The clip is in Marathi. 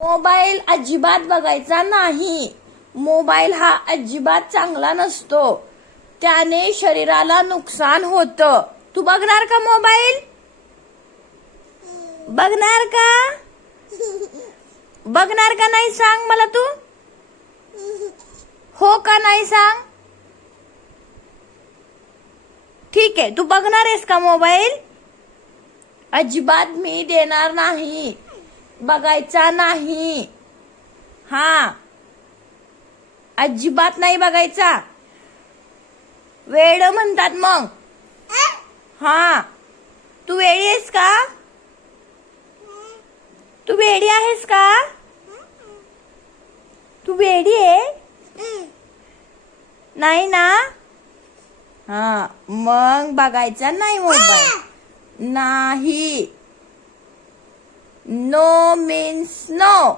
मोबाईल अजिबात बघायचा नाही. मोबाईल हा अजिबात चांगला नसतो. त्याने शरीराला नुकसान होतं. तू बघणार का मोबाईल? बघणार का? बघणार का नाही सांग मला तू. हो का नाही सांग. ठीक आहे, तू बघणार आहेस का मोबाईल? अजिबात मी देणार नाही. बघायचा नाही. हा, अजिबात नाही बघायचा. वेड म्हणतात मग. हा, तू वेडी आहेस का? तू वेडी आहेस का? तू वेडी आहे? नाही ना. हा, मग बघायचा नाही मोबाईल. नाही. No means no.